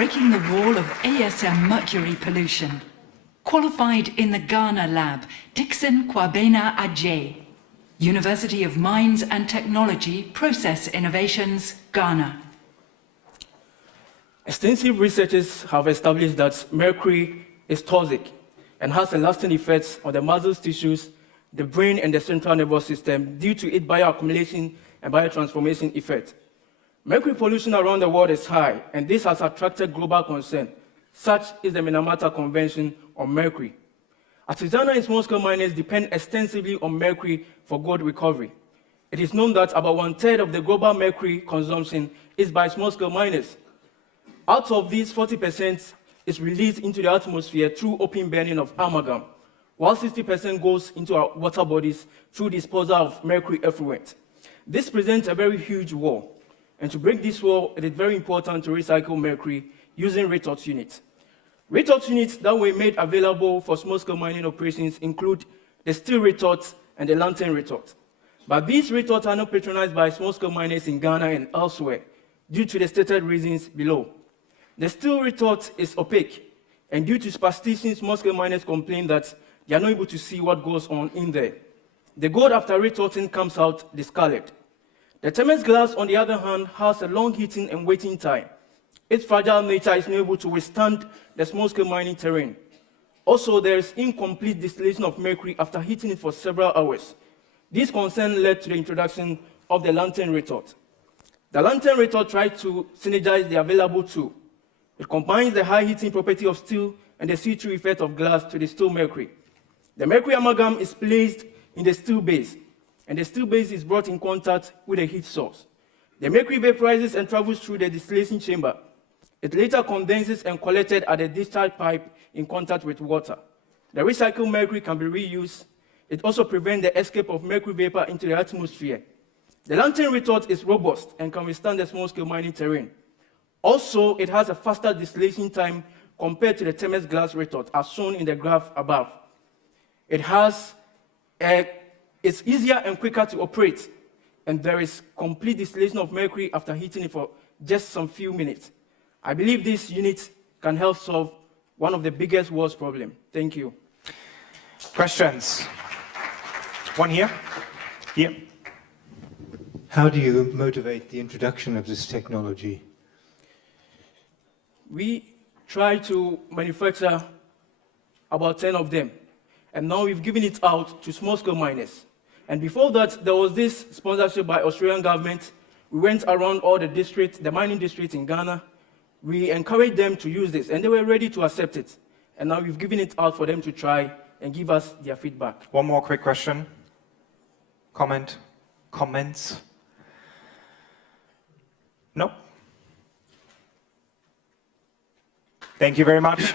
breaking the wall of ASM mercury pollution. Qualified in the Ghana lab, Dickson, Kwabena, Adjei. University of Mines and Technology, Process Innovations, Ghana. Extensive researchers have established that mercury is toxic and has a lasting effect on the muscles, tissues, the brain, and the central nervous system due to its bioaccumulation and biotransformation effect. Mercury pollution around the world is high, and this has attracted global concern. Such is the Minamata Convention on Mercury. Artisanal and small-scale miners depend extensively on mercury for gold recovery. It is known that about 1/3 of the global mercury consumption is by small-scale miners. Out of these, 40% is released into the atmosphere through open burning of amalgam, while 60% goes into our water bodies through disposal of mercury effluent. This presents a very huge wall, and to break this wall, it is very important to recycle mercury using retort units. Retort units that were made available for small-scale mining operations include the steel retort and the lantern retort. But these retorts are not patronized by small-scale miners in Ghana and elsewhere due to the stated reasons below. The steel retort is opaque, and due to superstition, small-scale miners complain that they are not able to see what goes on in there. The gold after retorting comes out discolored. The Thames glass, on the other hand, has a long heating and waiting time. Its fragile nature is not able to withstand the small-scale mining terrain. Also, there is incomplete distillation of mercury after heating it for several hours. This concern led to the introduction of the lantern retort. The lantern retort tries to synergize the available two. It combines the high heating property of steel and the see-through effect of glass to distill mercury. The mercury amalgam is placed in the steel base, and the steel base is brought in contact with a heat source. The mercury vaporizes and travels through the distillation chamber. It later condenses and collected at the discharge pipe in contact with water. The recycled mercury can be reused. It also prevents the escape of mercury vapor into the atmosphere. The lantern retort is robust and can withstand the small-scale mining terrain. Also, it has a faster distillation time compared to the Thames glass retort, as shown in the graph above. It's easier and quicker to operate, and there is complete distillation of mercury after heating it for just some few minutes. I believe this unit can help solve one of the biggest world's problems. Thank you. Questions? One here. Here. How do you motivate the introduction of this technology? We try to manufacture about 10 of them, and now we've given it out to small-scale miners. And before that, there was this sponsorship by Australian government. We went around all the districts, the mining districts in Ghana. We encouraged them to use this, and they were ready to accept it. And now we've given it out for them to try and give us their feedback. One more quick question. Comments? No? Thank you very much.